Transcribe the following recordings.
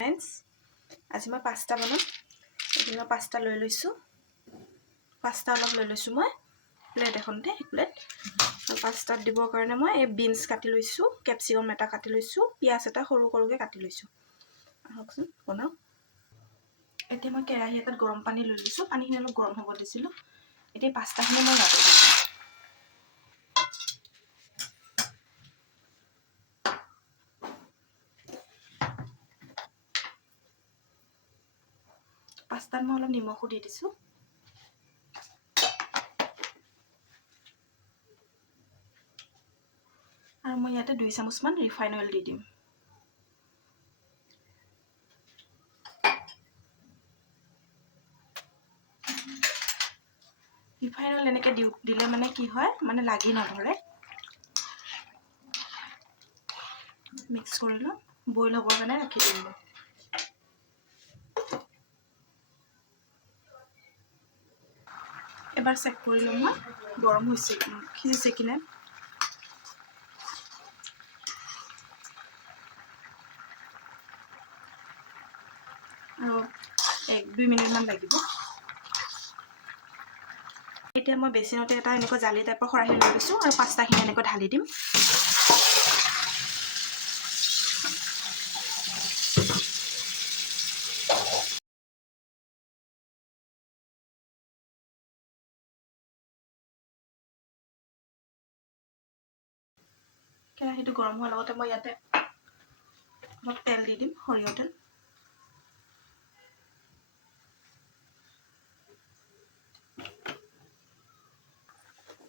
Friends, আজি মই pasta বনাম। এতিয়া মই পাস্তা লৈ লৈছোঁ। পাস্তা অলপ লৈ লৈছোঁ মই প্লেট এখনতে। প্লেট আৰু পাস্তাত দিবৰ কাৰণে মই এই বিনছ কাটি লৈছোঁ, কেপচিকাম এটা কাটি লৈছোঁ, পিঁয়াজ এটা সৰু সৰুকৈ কাটি লৈছোঁ। আহকচোন বনাওঁ। এতিয়া মই কেৰাহী এটাত গৰম পানী লৈ লৈছোঁ। পানীখিনি অলপ গৰম হ'ব দিছিলোঁ। এতিয়া পাস্তাখিনি মই কাটি লৈছোঁ। পাস্তাত মই অলপ নিমখো দি দিছোঁ। আৰু মই ইয়াতে 2 চামুচমান ৰিফাইন অইল দি দিম। ৰিফাইন অইল এনেকৈ দিলে মানে কি হয়, মানে লাগি নধৰে। মিক্স কৰি লওঁ, বইল হ'বৰ কাৰণে ৰাখি দিম। এবাৰ চেক কৰি লওঁ মই গৰম হৈছে সিজিছে কি নাই। আৰু 1-2 মিনিটমান লাগিব। এতিয়া মই বেচিনতে এটা এনেকৈ জালি টাইপৰ খৰাহী লৈ লৈছোঁ আৰু পাস্তাখিনি এনেকৈ ঢালি দিম। কেৰাহীটো গৰম হোৱাৰ লগতে মই ইয়াতে অলপ তেল দি দিম, সৰিয়হ তেল।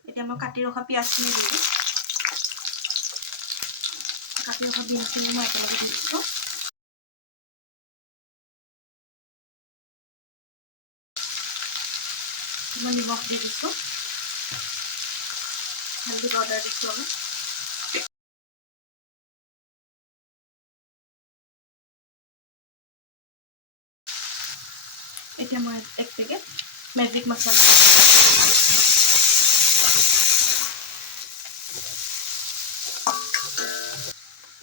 এতিয়া মই কাটি ৰখা পিঁয়াজখিনি দি দিম। কাটি ৰখা বিনখিনি মই একেলগে দি দিছোঁ। মই নিমখ দি দিছোঁ, হালধি পাউডাৰ দিছোঁ অলপ। এতিয়া মই 1 পেকেট মেজিক মছলা,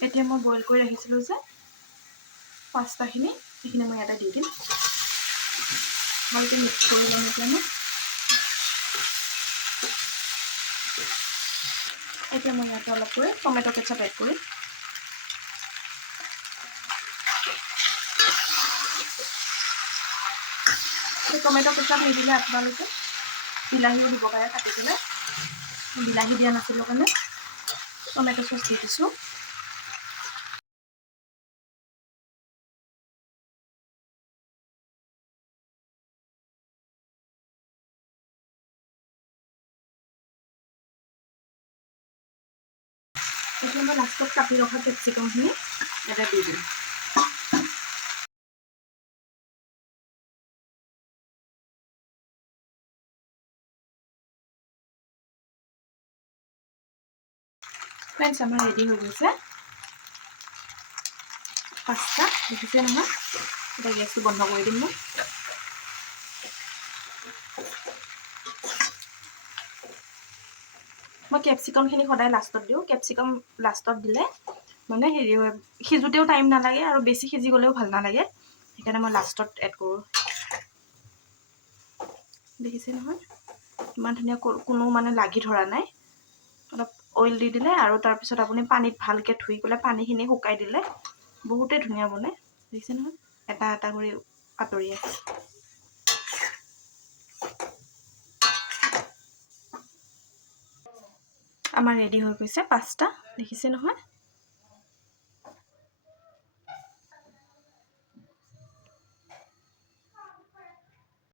এতিয়া মই বইল কৰি ৰাখিছিলোঁ যে পাস্তাখিনি, সেইখিনি মই ইয়াতে দি দিম। ভালকৈ মিক্স কৰি ল'ম। এতিয়া মই ইয়াতে অলপ কৰি টমেটো কেচাপ এড কৰিম। টমেটো কেচাপ নিদিলে আপোনালোকে বিলাহীও দিব পাৰে কাটি পেলাই। বিলাহী দিয়া নাছিলোঁ কাৰণে টমেটো চচ দি দিছোঁ। এতিয়া মই লাষ্টত কাটি ৰখা কেপচিকামখিনি ইয়াতে দি দিম। ফ্ৰেণ্ডছ, আমাৰ ৰেডি হৈ গৈছে পাস্তা। দেখিছে নহয়? এতিয়া গেছটো বন্ধ কৰি দিম মই। মই কেপচিকামখিনি সদায় লাষ্টত দিওঁ। কেপচিকাম লাষ্টত দিলে মানে হেৰি হয়, সিজোতেও টাইম নালাগে আৰু বেছি সিজি গ'লেও ভাল নালাগে। সেইকাৰণে মই লাষ্টত এড কৰোঁ। দেখিছে নহয়? ইমান ধুনীয়া, কোনো মানে লাগি ধৰা নাই। অলপ অইল দি দিলে আৰু তাৰপিছত আপুনি পানীত ভালকৈ ধুই পেলাই পানীখিনি শুকাই দিলে বহুতেই ধুনীয়া বনে। দেখিছে নহয়? এটা এটা কৰি আঁতৰি আহে। আমাৰ ৰেডি হৈ গৈছে পাস্তা। দেখিছে নহয়?